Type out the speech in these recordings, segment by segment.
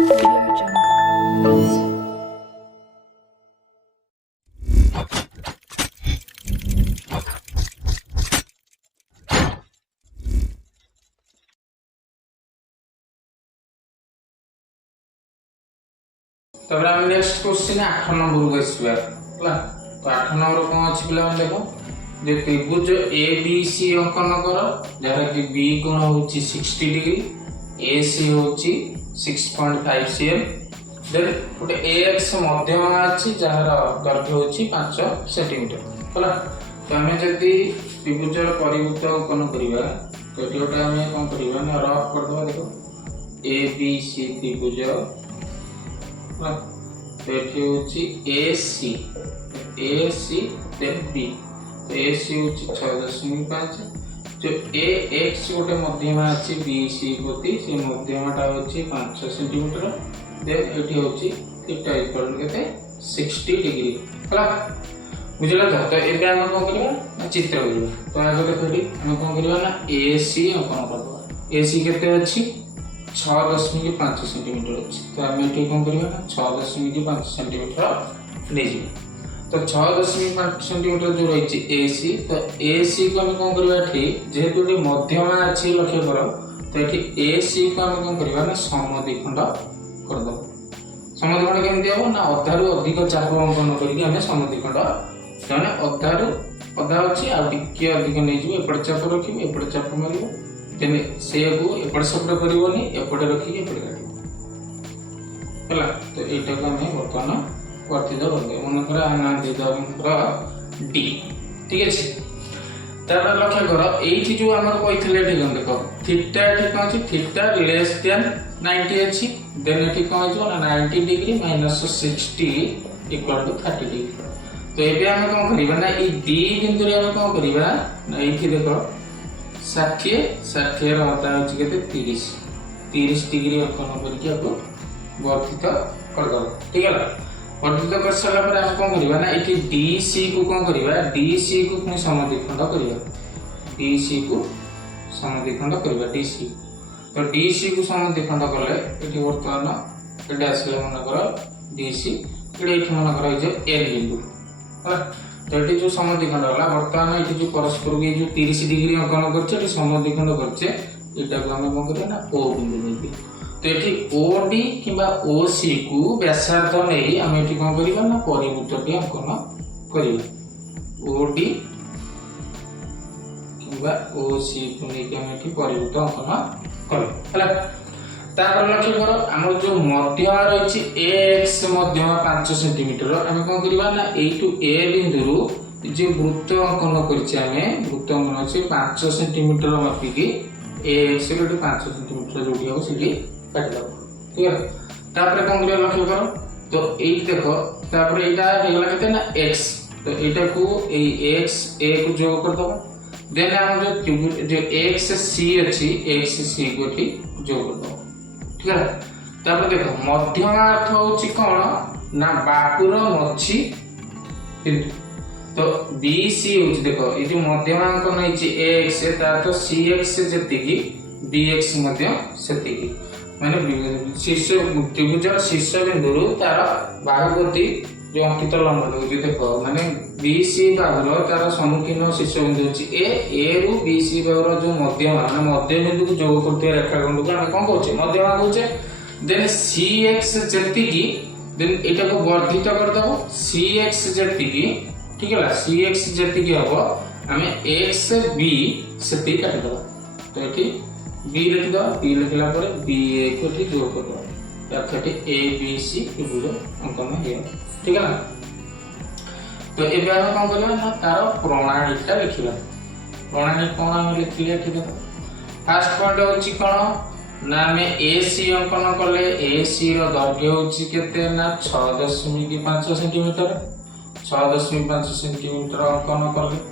Audio Jungle. तब हम next question 8 number को आसबा हला तो 8 नंबर कोन अछि पिला मन देखो जे त्रिभुज ABC अंकन कर जरा कि B कोण होछि 60 डिग्री AC होछि 6.5 cm देन गोटे AX मध्यम अछि जहार दैर्घ्य होछि 5 सेंटीमीटर हला तो हमें जदी त्रिभुजर परिभूत अंकन करिवा तो एटा हमें कोन करिवा ना रफ कर दबा देखो ABC त्रिभुज AC देन B तो AC होची 6.5 जो AX गोटे मध्यमा अछि BC प्रति से मध्यमाटा होची 5 सेंटीमीटर देन एठी होची थीटा इक्वल केते 60 डिग्री हला बुझला तो एबे हम कोन करबा चित्र करबा तो आगे देखि हम कोन करबा ना AC अंकन करबा AC केते अछि 6.5 सेंटीमीटर अछि तो हम एठी कोन करबा ना 6.5 सेंटीमीटर ले जी तो 6.5 सेंटीमीटर जो रही AC तो AC को हम कोन करबा एठी जेहेतु एठी मध्यमा अछि लक्ष्य करो तो एठी AC को हम कोन करबा ना समद्विखंड कर दो समद्विखंड केमति हो ना अधारु अधिक चाप अंकन करिके हम समद्विखंड माने अधारु अधा अछि आ टिके अधिक नै जिवो एपड़ चाप रखिबो एपड़ चाप मारिबो तेने से को एपड़ शब्द करिवोनी एपड़ रखि एपड़ काटिबो हला तो एटा को हम वर्तमान करथि दो मन कर आना दे दो डी ठीक अछि तार लक्ष्य करो एठी जो हमर कहिथिले ठीक देखो थीटा एठी कोन अछि थीटा लेस देन 90 अछि देन एठी कोन अछि ना 90 degree minus 60 equal to 30 degree तो एबे हम कोन करिबा ना ई डी बिंदु रे हम कोन करिबा ना एठी देखो 60 रो होता है केते 30 डिग्री अंकन करके आपको वर्धित कर दो ठीक है वर्धित कर सारा पर हम कोन करबा ना एठी DC को कोन करबा DC को पुनी समद्विखंड करबा DC को समद्विखंड करबा DC तो DC को समद्विखंड करले एठी वर्तमान एटा आसले मन कर DC एठी मन कर जे L बिंदु तो एठी जो समद्विखंड होला वर्तमान एठी जो परस्पर के जो 30 डिग्री अंकन करछे एठी समद्विखंड करछे एटा को हम कोन करबा ना O बिंदु नेबी तो एठी OD किबा OC को व्यासार्ध नै हम एठी कोन करबा ना परिभूत के अंकन करबा OD किबा OC को नै के हम एठी परिभूत अंकन करब हला तापर लक्ष्य करो हमर जो मध्य रहिछि AX मध्यमा 5 सेंटीमीटर हम कोन करबा ना ए टू A बिंदु रु जे वृत्त अंकन करछि हमें वृत्त अंकन अछि 5 सेंटीमीटर मापी की AX रे 5 सेंटीमीटर जोडी हो सिटी काट दो ठीक है तापर कोन करबा लक्ष्य करो तो ए देखो तापर एटा हेला केते ना X तो एटा को ए X A को जोग कर दो देन हम जो XC अछि XC को ठीक जोग कर दो ठीक है तापर देखो मध्यमा अर्थ होची कोन ना बाकुर मछि बिंदु तो BC होची देखो ए जो मध्यमा अंक नैछि AX ता तो CX जति की BX मध्य सेति की माने शीर्ष त्रिभुजर शीर्ष बिंदु तार बाहुपति जो अंकित लंब होची देखो माने BC बाहुर तार सम्मुखीन शीर्ष बिंदु होची A रु BC बाहुर जो मध्यमा माने मध्य बिंदु को जोग करते रेखाखंड को हम कोन कहउछे मध्यमा कहउछे देन CX जति की देन एटा को वर्धित कर दबो CX जति की ठीक है CX जति की हबो हमें XB सेति काट दबो तो एठी B लिख दो B लिखला पर BA को एठी जोग कर दो अर्थात ABC त्रिभुज अंकन हे ठीक है ना तो एबे हम कोन करबा ना तार प्रणालीटा लिखिबा प्रणाली कोन हम लिखले एठी देखो फर्स्ट पॉइंट होची कोन ना हमें AC अंकन करले AC रो दैर्घ्य होची केते ना 6.5 सेंटीमीटर 6.5 सेंटीमीटर अंकन करले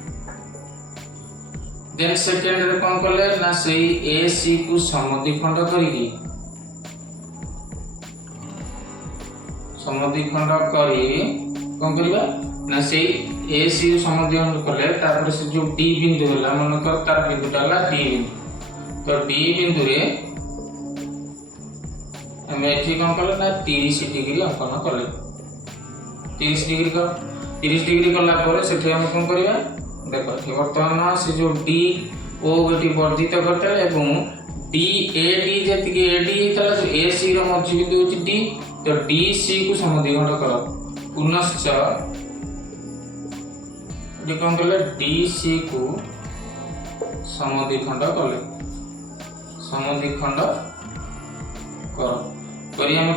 देन सेकंड रे कोन करले ना सेही AC को समद्विखंड करी कोन करबा ना सेही AC को समद्विखंड करले तापर से जो D बिंदु होला मन कर तार बिंदुटा होला D बिंदु तो D बिंदु रे आम ये कौन कले ना 30 डिग्री अंकन कले 30 डिग्री कर 30 डिग्री कलापर से कौन करवा देख बर्तमान से जो डी ओ गोटी वर्धित करते D A D G AD होता ए सी रजी बिंदु हूँ डी तो डी सी को समद्विखंड कर पुनश्च कौन कले डी सी को समद्विखंड कले समद्विखंड कर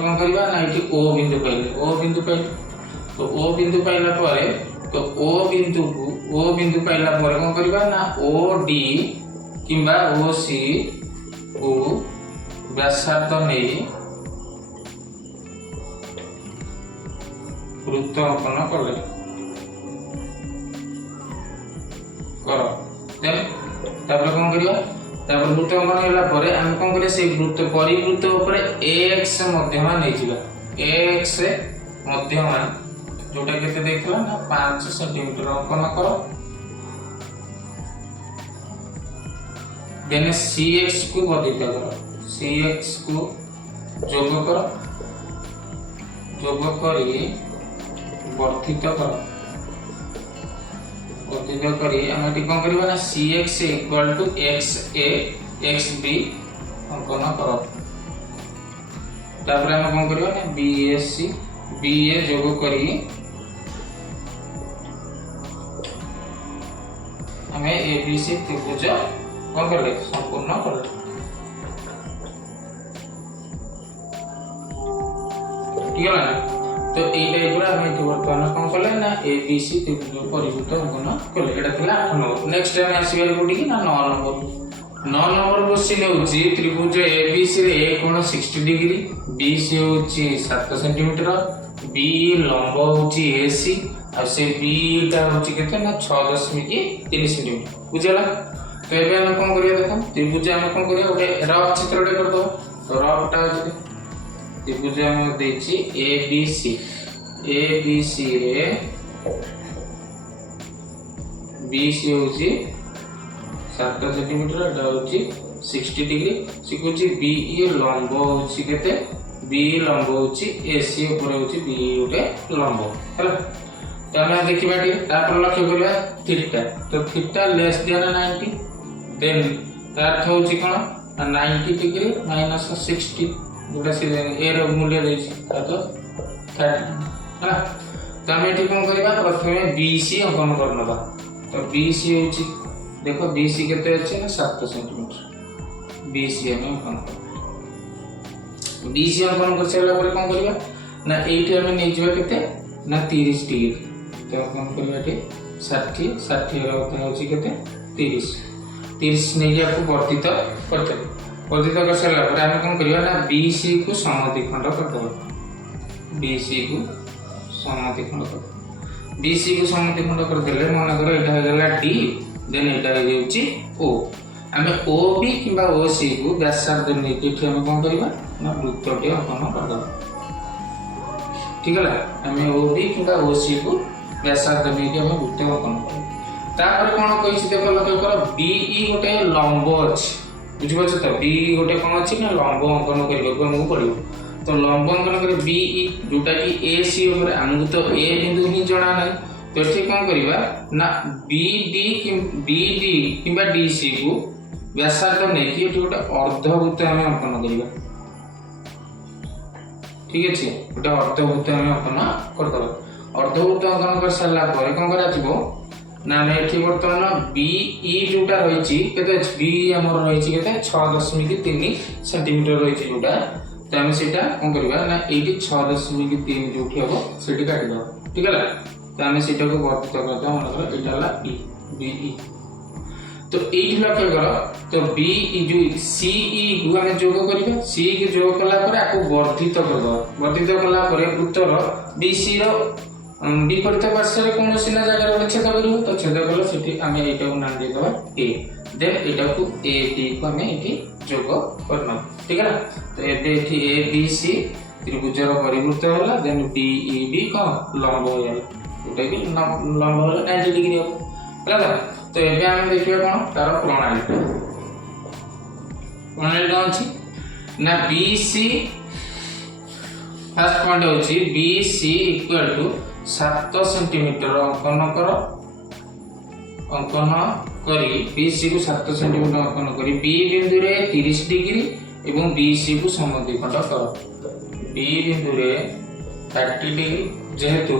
कौन करवा ना ये ओ बिंदु पाइले तो ओ बिंदु पाइला परे तो ओ बिंदु पाइला परे कौन करवा ना ओ डी किंबा ओ सी को व्यासार्ध नहीं वृत्त अंकन कले कर कौन करवा वृत्त अंकन होला परे हम कौन करिया से वृत्त परिवृत्त ऊपर एक्स मध्यमा नहीं जिबा एक्स मध्यमा जोटा केते देखला ना 5 सेंटीमीटर अंकन करो देन cx को वर्धित करो cx को जोग करो जोग करी वर्धित करो वर्धित करी हम एटी कोन करबा ना cx equal to xa xb अंकन करो तापर हम कोन करबा ना bsc ba जोग करी हमें abc त्रिभुज कौन कर ले संपूर्ण कर ले ठीक है ना तो ए टाइप रा हम वर्तमान कौन कर ले ना एबीसी त्रिभुज परिवृत्त अंकन कर ले एटा थिला 8 नंबर नेक्स्ट टाइम आसीबे कोडी की ना 9 नंबर क्वेश्चन होची त्रिभुज एबीसी रे ए कोण 60 डिग्री बीसी होची 7 सेंटीमीटर बी लंब होची एसी आ से बी टा होची केते ना 6.3 सेंटीमीटर बुझला तो ये हम कौन करिया देखो त्रिभुज हम कौन करिया ओटे रफ चित्रटे कर दो तो रफ टा होची त्रिभुज हम देछि एबीसी रे बीसी होची 7 सेंटीमीटर एटा होची 60 डिग्री सिकुची बीई लंब होची केते बी लंब होची एसी ऊपर होची बी ओटे लंब हैला तो हम देखिबा टी तापर लक्ष्य करिया थीटा तो थीटा लेस देन 90 देन अर्थ होची कोन 90 डिग्री माइनस 60 जोटा से ए रो मूल्य देछि तो 30 हैला तो हम एठी कोन करबा प्रथमे बीसी अंकन करनबा तो बीसी होची देखो बीसी केते अछि ना 7 सेंटीमीटर बीसी हम अंकन बीसी अंकन कर सारा पर कोन करबा ना एठी हम नै जबा केते ना 30 डिग्री तो कोन करबा एठी 60 रो होची केते 30 नहीं आपको वर्धित करते वर्धित कर सारा पर हम कोन करबा ना बीसी को समद्विखंड कर दो बीसी को समद्विखंड कर बीसी को समद्विखंड कर देले मन करो एटा हो गेला डी देन एटा हो जाउची ओ हमें ओ बी किबा ओ सी को व्यासार्ध नै कि हम कोन करबा ना वृत्तटे अंकन कर दो ठीक है हमें ओ बी किबा ओ सी को व्यासार्ध नै कि हम वृत्त अंकन कर तापर कोन कहिछि देखो लक्ष्य करो बीई गोटे लंब अछि बुझि पछ त बी गोटे कोन अछि ना लंब अंकन करबे को हमहु पड़िबो तो लंब अंकन करे बीई जोटा कि एसी ऊपर हमहु तो ए बिंदु ही जणा नै तो ठीक कोन करबा ना बीडी किबा डीसी को व्यासार्ध नै कि गोटे अर्धवृत्त हम अंकन करबा ठीक अछि गोटे अर्धवृत्त हम अंकन कर दबा अर्धवृत्त अंकन कर साला परे कोन करा जिवो ना ने एठी वर्तमान बीई जोटा रहिछि केते बी हमर रहिछि केते 6.3 सेंटीमीटर रहिछि जोटा त हम सेटा कोन करबा ना एठी 6.3 जोठी हबो सेठी काटि दो ठीक है त हम सेटा को वर्धित कर दो मतलब एटा ला बीई तो एठी लक्ष्य करो तो बीई जो सीई को हम जोग करबा सी के जोग कला पर आको वर्धित कर दो वर्धित कला पर उत्तर बीसी रो विपरीत पार्श्व रे कोन सिना जगह रे छेद करू तो छेद कलो सेठी हमें एटा को नाम दे दबा ए देन एटा को ए डी को हमें एठी जोग करना ठीक है ना तो एबे एठी ए बी सी त्रिभुज रो परिवृत्त होला देन बी ई बी को लंब हो जाला ओटा कि लंब होला 90 डिग्री हो ହେଲା तो एबे हम देखियो कोन तार प्रणाली कोन अछि ना बी सी फर्स्ट पॉइंट होची BC इक्वल टू 7 सेंटीमीटर अंकन कर अंकन करी BC को 7 सेंटीमीटर अंकन करी B बिंदु रे 30 डिग्री एवं BC को समद्विखंड कर B बिंदु रे 30 डिग्री जेहेतु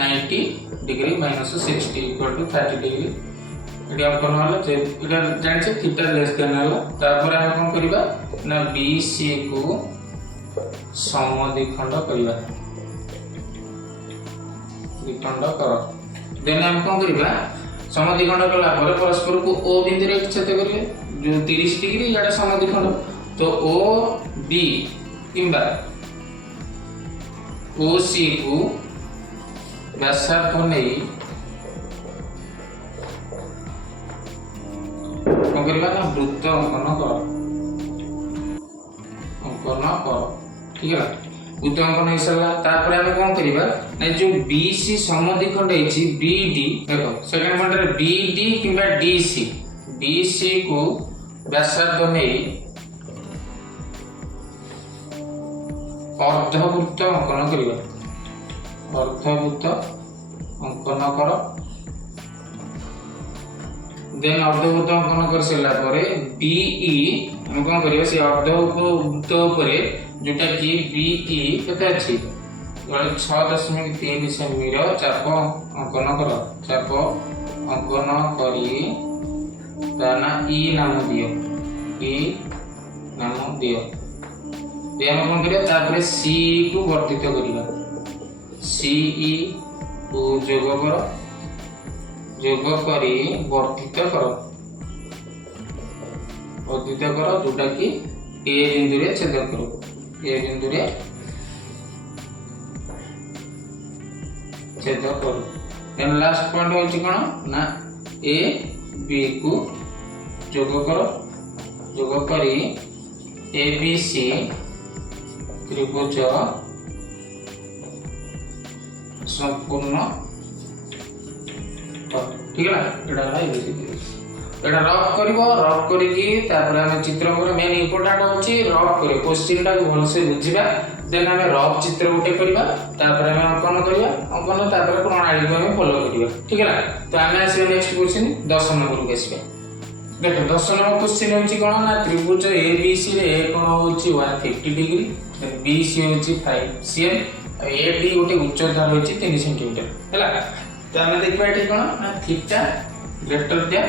90 degree minus 60 equal to 30 degree एटी अंकन होला जे एटा जानि थीटा लेस देन होला तापर हम कोन करबा ना BC को समद्विखंड करबा द्विखंड कर देन हम कोन करबा समद्विखंड कला पर परस्पर को O बिंदु रे छेद करिवे जो 30 डिग्री याडा समद्विखंड तो OB किंबा OC को व्यासार्ध नहीं कौन करबा ना वृत्त अंकन कर ठीक है वृत्त अंकन हो सारा तापर हम कौन करबा ना जो BC समद्विखंड हेछि BD देखो सेकंड पॉइंट रे BD किंबा DC BC को व्यासार्ध नहीं अर्धवृत्त अंकन करबा अर्धवृत्त अंकन कर देन अर्धवृत्त अंकन कर सला परे BE हम कोन करियो से अर्धवृत्त ऊपर जोटा कि BE केते अछि 6.3 सेमी रो चाप अंकन कर चाप अंकन करी ताना E नाम दियो E नाम दियो हम कोन करियो तापर C को वर्धित करियो CE को जोग करी वर्धित कर जोटा कि A बिंदु रे छेद करो A बिंदु रे छेद करो देन लास्ट पॉइंट होची कोन ना A B को जोग करी ABC त्रिभुज संपूर्ण ठीक है ना एटा रफ करबो रफ करिकी तापर हम चित्र पर मेन इंपोर्टेंट होची रफ करे क्वेश्चन टा भल से बुझिबा देन हम रफ चित्र उठे करबा तापर हम अंकन करबा अंकन तापर प्रणाली को हम फॉलो करबा ठीक है ना तो हम आसे नेक्स्ट क्वेश्चन 10 नंबर को आसीबा देखो 10 नंबर क्वेश्चन होची कोन ना त्रिभुज ABC रे कोन होची 150 डिग्री BC होची 5 cm AD गोटे उच्चता होची 3 सेंटीमीटर हैला तो हम देखबा एठी कोन ना थीटा ग्रेटर देन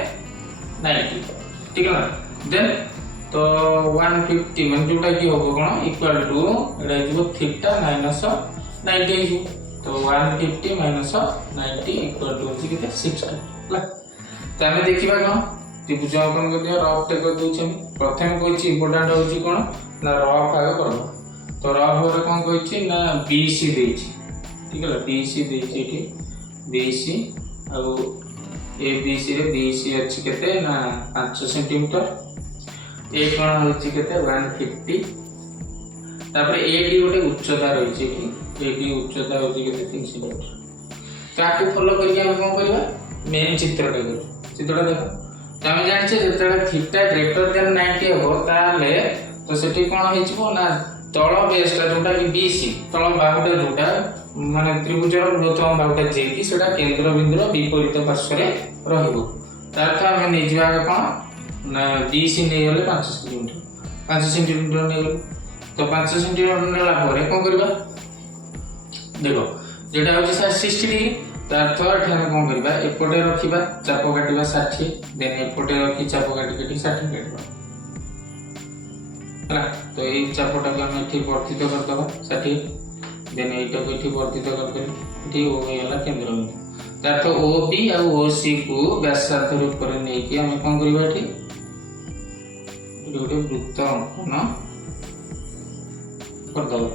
90 ठीक है ना देन तो 150 मन जोटा की होबो कोन इक्वल टू एटा जो थीटा माइनस 90 तो 150 माइनस 90 इक्वल टू होची केते 60 हैला तो हम देखिबा कोन त्रिभुज अंकन कर दिया रफ टे कर दोछि प्रथम कोइछि इंपोर्टेंट होछि कोन ना रफ आगे करबो तो रफ रे कोन कोइछि ना BC देछि ठीक है BC देछि एठी BC ଆଉ ABC रे BC अछि केते ना 5 सेंटीमीटर ए कोन होछि केते 150 तापर AD गोटे उच्चता रहिछि कि AD उच्चता होछि केते 3 सेंटीमीटर ताकू फॉलो करिके हम कोन करबा मेन चित्रटा करू चित्रटा देखो तमे जानिछे जेतले थीटा ग्रेटर देन 90 हो ताले तो सेठी कोन हेचिबो ना तळ बेसटा जोटा कि BC तळ बाहुटा जोटा माने त्रिभुजर प्रथम बाहुटा जे कि सेटा केंद्र बिंदुर विपरीत पार्श्व रे रहइबो ताका हम निजवा कोन ना BC नै गले 5 सेंटीमीटर नै गले तो 5 सेंटीमीटर नेला परे कोन करबा देखो जेटा होची 60 डिग्री तार अर्थ हम कोन करबा एपटे रखिबा चाप काटिबा 60 देन एपटे रखि चाप काटि 60 काटिबा है तो ये चापटा को हम एठी वर्धित कर दबा 60 देन एटा को एठी वर्धित कर दे एठी हो गेला केंद्र बिंदु तार तो OB और OC को व्यासार्ध रूप पर नै कि हम कोन करबा एठी गोटे वृत्त अंकन कर दबा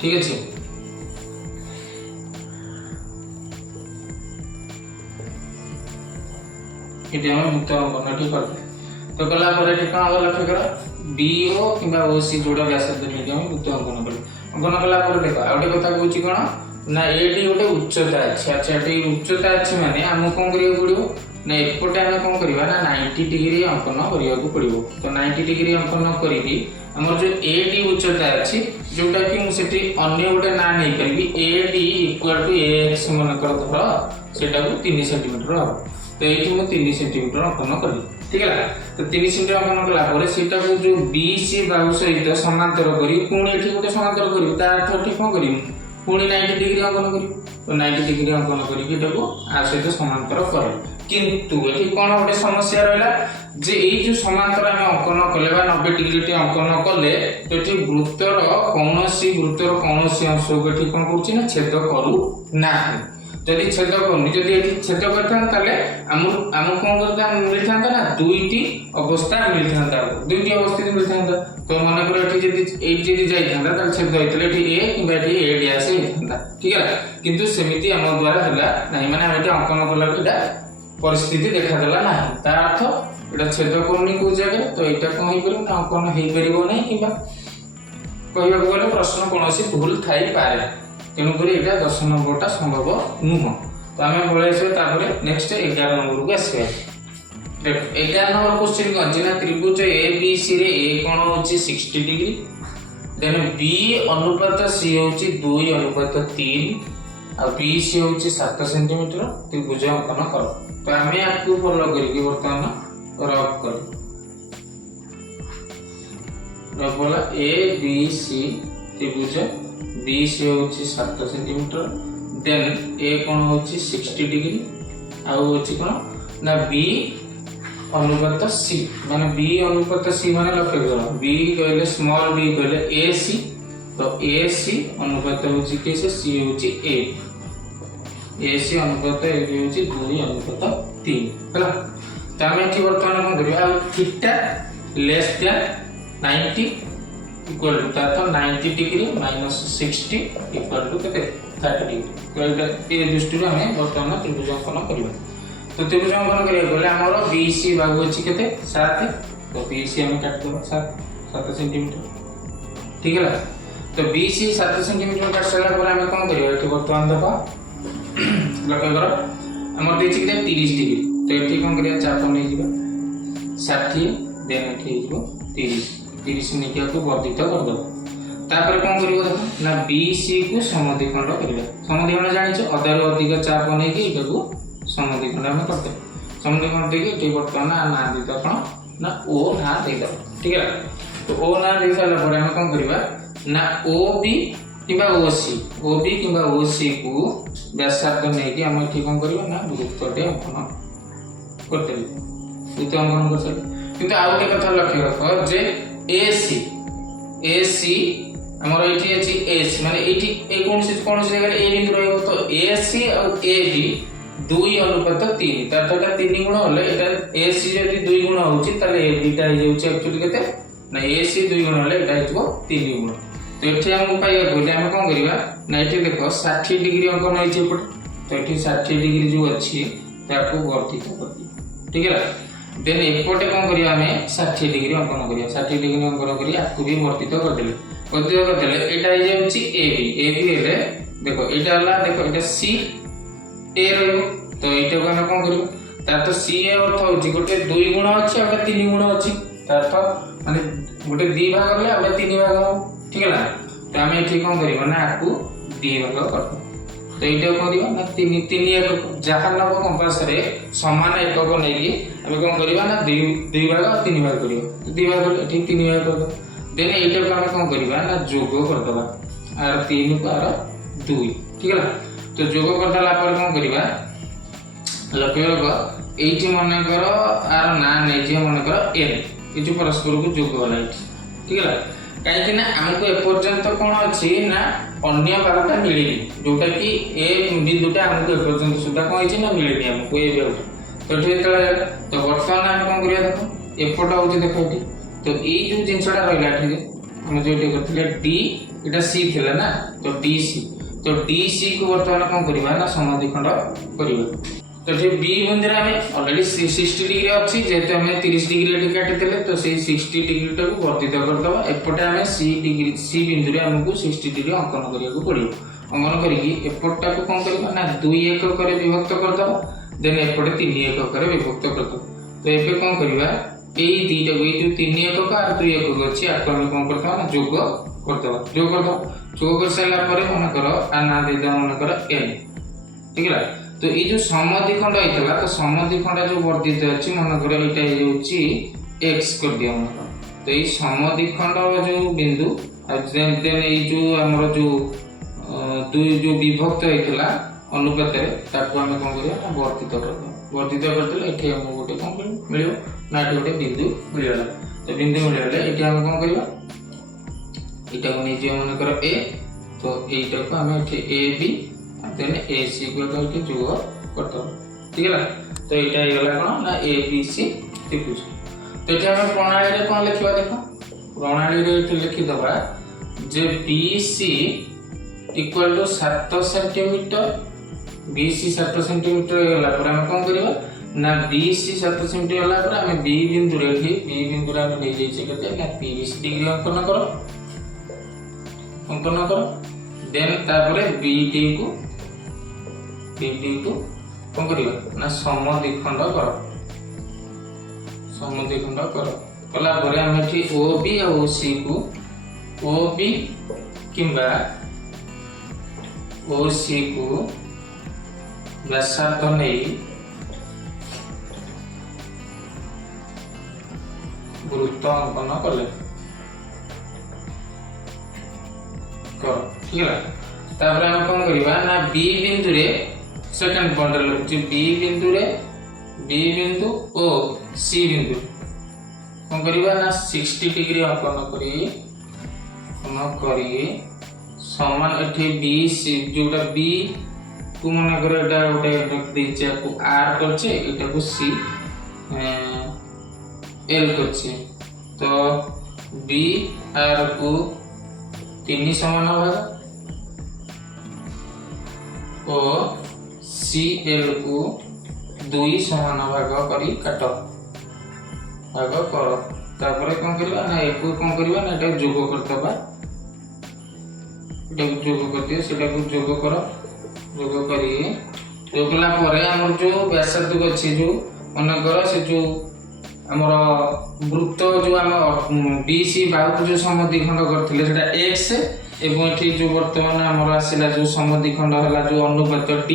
ठीक अछि एठी हम वृत्त अंकन एठी कर दे तो कला पर एठी का लक्ष्य करा BO किबा OC जोड़ा व्यासार्ध नै हम वृत्त अंकन कर अंकन कला पर देखो आउटे कथा कहूची कोन ना एटी गोटे उच्चता अच्छी। अच्छा ये उच्चता अच्छी माने आमको कौन करिया पड़िबो ना एपटे आम कौन करवा ना 90 डिग्री अंकन करिया पड़िबो। तो 90 डिग्री अंकन करी हमर जो एडी उच्चता अच्छी जोटा कि मु सेठी अन्य गोटे ना नै करबी एडी इक्वल टू एक्स मन कर धर सेटा को 3 सेंटीमीटर हो। तो एठी मु 3 सेंटीमीटर अंकन करली ठीक है। तो 3 सेंटीमीटर अंकन कला परे सेटा को जो बीसी बाहु सहित समांतर करी पुणी एठी गोटे समांतर करी ता अर्थ एठी कोन करी पुणी 90 डिग्री अंकन करी। तो 90 डिग्री अंकन करी एटा को आ सहित समांतर करे। किंतु एठी कोन गोटे समस्या रहला जे एई जो समांतर हम अंकन कले बा 90 डिग्री टे अंकन कले तो एठी वृत्तर कौनसी अंश को एठी कोन करछि ना छेद करू ना। जदि छेद करूनी जदि एठी छेद करथान ताले हम कोन करता मिलथांता ना दुईटी अवस्था मिलथांता दुईटी अवस्था मिलथांता। तो मन कर एठी जदि जाइथांता ताले छेद होइतले एठी ए किबा एठी ए डैश होइथांता ठीक है। किंतु सेमिति हम द्वारा हला नाही माने एठी अंकन कला एटा परिस्थिति देखा देला नाही ता अर्थ एटा छेद करूनी को जगह। तो एटा कोन होई परबो ना अंकन हेई परिबो नै किबा कहबा गले प्रश्न कोनोसी भूल थाई पारे। तेणु करी एटा 10 नंबरटा संभव नुह। तो आमे बोलाइसे तापरे नेक्स्ट 11 नंबर को आसीबा। देखो 11 नंबर क्वेश्चन कोन जिना त्रिभुज एबीसी रे ए कोण होची 60 डिग्री देन बी अनुपात सी होची 2:3 आ बीसी होची 7 सेंटीमीटर त्रिभुज अंकन करो। तो आमे आपको फॉलो करिके वर्तमान रफ कर रफ बोला ए बी सी त्रिभुज बीसी होची 7 सेंटीमीटर देन ए कोण होची 60 डिग्री आ होची कोण ना बी अनुपात सी माने बी अनुपात सी माने लक्ष्य करो बी कहले स्मॉल बी कहले ए सी। तो ए सी अनुपात होची कैसे सी होची ए सी अनुपात ए होची 2:3 ହେଲା। तो हम एठी वर्तमान कोन करिया theta less than 90 equal to ता 90 डिग्री माइनस 60 इक्वल टू केते 30 डिग्री। तो एटा ए दृष्टि रे हम वर्तमान त्रिभुज अंकन करिबा। तो त्रिभुज अंकन करिया बोले हमर बीसी बाहु अछि केते 7। तो बीसी हम काट दो 7 सेंटीमीटर ठीक है। तो बीसी 7 सेंटीमीटर काट सला पर हम कोन करिया एठी वर्तमान देखो लक्ष्य करो हमर देछि केते 30 डिग्री। तो एठी कोन करिया चाप नै जिबा 60 देन एठी जिवो 30 निकिया को वर्धित कर दो। तापर कोन करिवो देखो ना बीसी को समद्विखंड करिवो। समद्विखंड जानि छ अधार अधिक चाप नै कि एटाको समद्विखंड हम करते समद्विखंड देखि एठी वर्तमान ना दे तो कोन ना ओ ना दे दो ठीक है। तो ओ ना दे साला पर हम कोन करिवा ना ओबी किबा ओसी को व्यासार्ध नै कि हम एठी कोन करिवा ना वृत्तटे अंकन करते वृत्त अंकन कर सके। किंतु आउ के कथा लक्ष्य रख जे एसी हमर एठी अछि एसी माने एठी ए कोन से जगह ए बिंदु रहबो। तो एसी और एबी 2:3 ताटा 3 गुण होले एटा एसी जदी 2 गुण होची ताले एबी ता हे जाउची एक्चुअली केते ना एसी 2 गुण होले एटा हिजो 3 गुण। तो एठी हम पाइया कोले हम कोन करिवा ना एठी देखो 60 डिग्री अंकन होई छै पट। तो एठी 60 डिग्री जो अछि ताको वर्धित करती ठीक है। देन एपटे कोन करिया हमें 60 डिग्री अंकन करिया 60 डिग्री अंकन करिया आपको भी वर्धित कर देले एटा हे जाउची एबी हेले देखो एटा हला देखो एटा सी ए रहबो। तो एटा को हम कोन करियो ता तो सी ए अर्थ होची गोटे 2 गुण अछि आ 3 गुण अछि ता अर्थ माने गोटे 2 भाग ले आ 3 भाग हो ठीक है ना। तो हम एठी कोन करियो ना आपको 2 भाग कर। तो एटा कोन करियो ना 3 एक जहां नबो कंपास रे समान एकक नै कि हम कोन करिवा ना 2 भाग और 3 भाग करियो। 2 भाग एठी 3 भाग कर दो देन एटा को हम कोन करिवा ना जोग कर दबा आर 3 को आर 2 ठीक है। तो जोग कर दला पर कोन करिवा लक्ष्य रख एठी मन करो आर ना नै जे मन करो एन ए जो परस्पर को जोग होला एठी ठीक है। काहे कि ना हमको ए पर्यंत कोन अछि ना अन्य बारटा मिलिनी जोटा कि ए बिंदुटा हमको ए पर्यंत सुधा कोन अछि ना मिलिनी हमको ए बेउटा। तो एठी तो वर्तमान हम कोन करिया देखो एपटा होची देखो एठी। तो ए जो जिंसटा रहला एठी हम जो एठी करथिले डी एटा सी थिला ना। तो डीसी तो डीसी को वर्तमान कोन करिवा ना समद्विखंड करिवा। तो जे बी बिंदुरा में ऑलरेडी 60 डिग्री अछि जेते हम 30 डिग्री एठी काटि देले। तो से 60 डिग्री को वर्धित कर दबा एपटे हम सी बिंदु रे हमको 60 डिग्री अंकन करिया को पड़ियो। अंकन करिकी एपटा को कौन करबा ना 2 एकक रे विभक्त कर दबा देन एपटे 3 एकक रे विभक्त कर दबा तो एबे कौन करबा एई दीटा को जो 3 एकक और 2 एकक अछि आको हम कौन करतबा ना जोग करदबा जोग कर साला परे मन करो आ ना दे द मन करो n ठीक है तो ये जो समद्विखंड आइतला तो समद्विखंड जो वर्धित अछि मन करो एटा हे होछि x कर दिया मन तो ये समद्विखंड जो बिंदु देन ये जो हमर जो दुई जो विभक्त होइतला अनुपात रे ताको हम कोन करिया वर्धित करतले एठी हम गोटे कोन मिलियो ना एठी गोटे बिंदु मिलियला तो बिंदु मिलियले एठी हम कोन करिया एटा को नै जे मन करो a तो एटा को हम एठी a b then a c को एठी जोग करतो ठीक है तो एटा हे गला कोन ना a b c त्रिभुज तो एठी हम प्रणाली रे कोन लिखबा देखो प्रणाली रे एठी लिखि दबा जे bc equal to 7 centimetre BC 7 centimetre होला पर हम कोन करबा ना BC 7 सेंटीमीटर होला पर हम B बिंदु रे B बिंदु रे हम ले जाई छै कते ना 30 डिग्री अंकन करो देन तापरे BD को कोन करबा ना समद्विखंड करो कला परे हम एठी OB और OC को OB किंबा OC को व्यासार्ध नहीं वृत्त अंकन कले कर ठीक है तापर हम कोन करबा ना B बिंदु रे सेकंड पॉइंट लगे B बिंदु ओ C बिंदु कोन करबा ना 60 डिग्री अंकन करी समान एठी BC जोटा B को मन करे एटा गोटे रख देचे को R करछे एटा को C L करछे तो B R को 3 समान भाग और C L को 2 समान भाग करी काटो भाग करो तापरे कोन करबा ना एको कोन करबा ना एटा जोग करतबा एटा जोग करते सेटा को जोग करो जोग करी जोगला परे हमर जो व्यासार्ध अछि जो मन कर से जो हमर वृत्त जो हम BC बाहु जो समद्विखंड करथिले सेटा x एवं एठी जो वर्तमान हमर आसिला जो समद्विखंड हला जो अनुपात d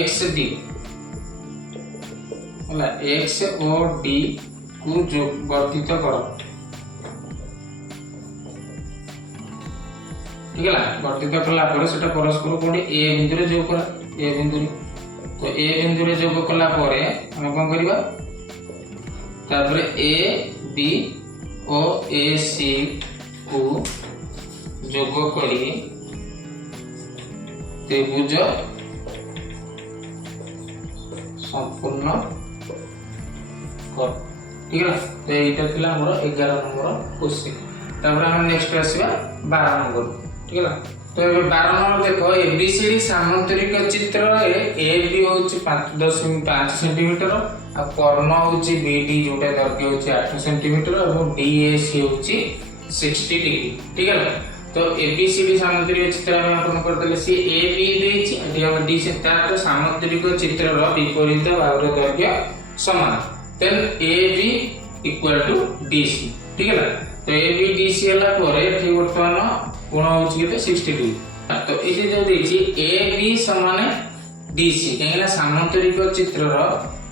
x d हला x और d को जो वर्धित करो ठीक है वर्धित कला पर सेटा परस्पर कोडी a बिंदु रे जोग करा a बिंदु तो a बिंदु रे जोग कला परे हम कोन करबा तापर a b O a c को जोग करी त्रिभुज संपूर्ण कर ठीक है तो एटा थिला हमर 11 नंबर क्वेश्चन तापर हम नेक्स्ट आसीबा 12 नंबर ठीक है तो 12 नंबर देखो ABCD सामांतरिक चित्र रे AB होची 5.5 सेंटीमीटर आ कर्ण होची BD जोटा दैर्घ्य होची 8 सेंटीमीटर और DAC होची 60 डिग्री ठीक है तो ABCD सामांतरिक चित्र में अपन करतले सी AB देछि एठी हम DC तार सामांतरिक चित्र रो विपरीत भावर दैर्घ्य समान then AB equal to DC ठीक है तो AB DC हला परे एठी वर्तमान कोण होची केते 60 डिग्री तो इसे जो देछि AB समान DC केना सामांतरिक चित्र रो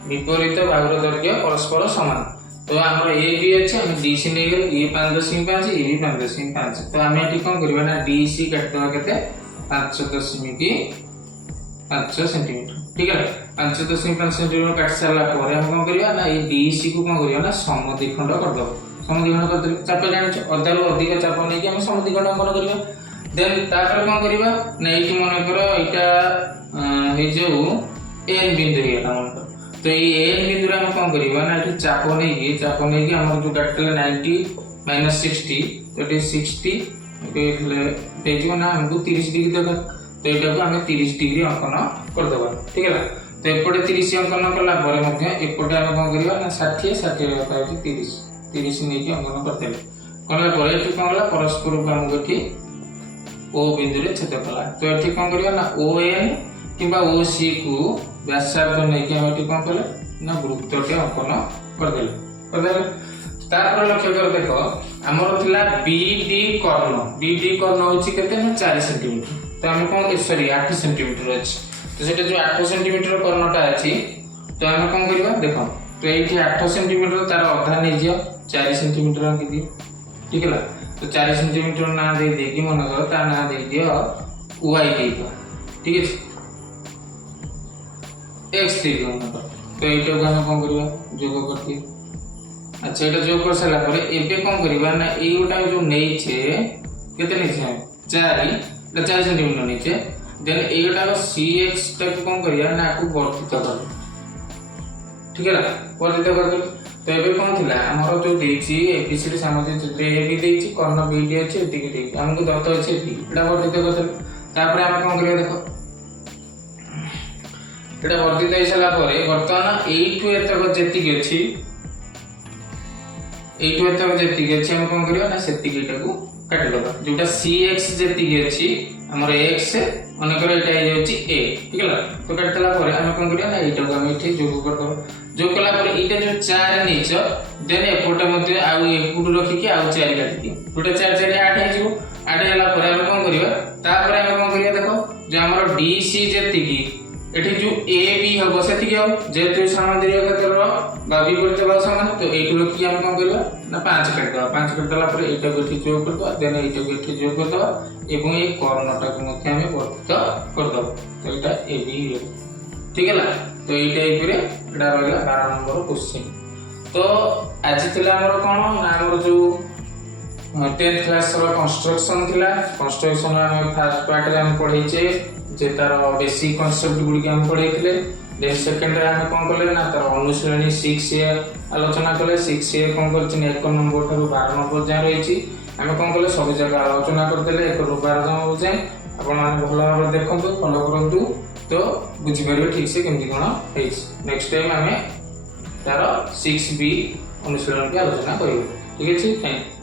विपरीत भावर दैर्घ्य परस्पर समान तो हमर AB अछि हम DC नै गेल ए 5.5 ए 5.5 तो हम एठी कोन करबा ना DC काटबा केते 5.5 सेंटीमीटर ठीक है 5.5 सेंटीमीटर काट साला परे हम कोन करबा ना ए DC को कोन करबा ना समद्विखंड कर दो समद्विखंड कर चाप जानि अधारु अधिक चाप नै कि हम समद्विखंड अंकन करबा देन तापर कोन करबा ना एठी मन करो एटा हे जो n बिंदु हे मन तो ये n बिंदु रे हम कोन करबा ना एठी चाप नै कि हमर जो काटले 90 - 60 तो एठी 60 देखियो ना हमको 30 डिग्री देगा तो एटा को हम 30 डिग्री अंकन कर देबा ठीक है तो एपटे 30 अंकन करला परे मध्य एपटे हम कोन करबा ना 60 होता है 30 नै कि अंकन करते कला परे एठी कोन होला परस्पर को हम एठी ओ बिंदु रे छेद कला तो एठी कोन करिया ना ON किबा OC को व्यासार्ध नै कि हम एठी कोन करले ना वृत्तटे अंकन कर देले तापर लक्ष्य कर देखो हमर थिला BD कर्ण होची केते ना 4 सेमी तो हम कोन सॉरी 8 सेमी अछि तो सेटा जो 8 सेमी कर्णटा अछि तो हम कोन करिवा देखो तो एठी 8 सेमी तार अधा नै जियो 4 सेमी अंक दियो ठीक है तो 4 सेमी ना दे देकी मन कर ता ना दे दियो y दे दियो ठीक है x दे दियो मन तो एटा को हम कोन करिवा जोग करती अच्छा एटा जोग कर सला परे एबे कोन करिवा ना एटा जो नै छे केते नै छे 4 सेमी नै छे देन एटा cx तक कोन करिया ना को वर्धित कर ठीक है वर्धित कर तो एबे कोन थिला हमर जो देछि एबीसीडी सामग्री चित्र ए भी देछि कर्ण बीडी अछि एतिकी देछि हमको दत्त अछि एतिकी एटा वर्धित कर तापर हम कोन करिया देखो एटा वर्धित होई सला परे वर्तमान एठु एतक जेतिकी अछि एठु एतक जेतिकी अछि हम कोन करिया ना सेतिकी टाको काटि दबा जोटा cx जेतिकी अछि हमर x मन कर एटा हे जाउची a ठीक है तो काटला परे हम कोन करिया ना एटा को हम एठी जोग कर दबा जोग कला परे एटा जो 4 नीच देन एपोटा मध्ये आउ एपुड रखि के आउ 4 काटि दियो टोटल 4 4 8 हे जिवो 8 हला परे हम कोन करिया तापर हम कोन करिया देखो जो हमर dc जेतिकी एठी जो a b हबो सेति के जेतु सामग्री एकतर बा विपरीत बा समान तो एठु रखि हम कोन करिया ना 5 काटि दबा 5 काटि दला परे एटा को एठी जोग कर दबा देन एटा को एठी जोग कर दबा एवं ए कर्णटा को मध्ये हम वर्धित कर दबा तो एटा a b ठीक है तो ये टाइप रे एटा रहला 12 नंबर क्वेश्चन तो आज थिला हमर कोन ना हमर जो 10th क्लास रो कंस्ट्रक्शन थिला कंस्ट्रक्शन हम फर्स्ट पार्ट रे हम पढै छे जे तार बेसिक कांसेप्ट गुडी के हम पढैथिले देन सेकंड रे हम कोन करले ना तार अनुश्रेणी 6 ए आलोचना करले 6 ए कोन करछि 1 नंबर ठाରୁ 12 नंबर जा रहिछि हम कोन करले सब जगह आलोचना कर देले 1 ରୁ 12 जन हो जाय आपण माने भलो भाबे देखंतु फॉलो करंतु तो बुझी परिबे ठीक से केमति कोन हेछि नेक्स्ट टाइम हमें तार 6b अनुसरण के आलोचना करियो ठीक अछि थैंक यू।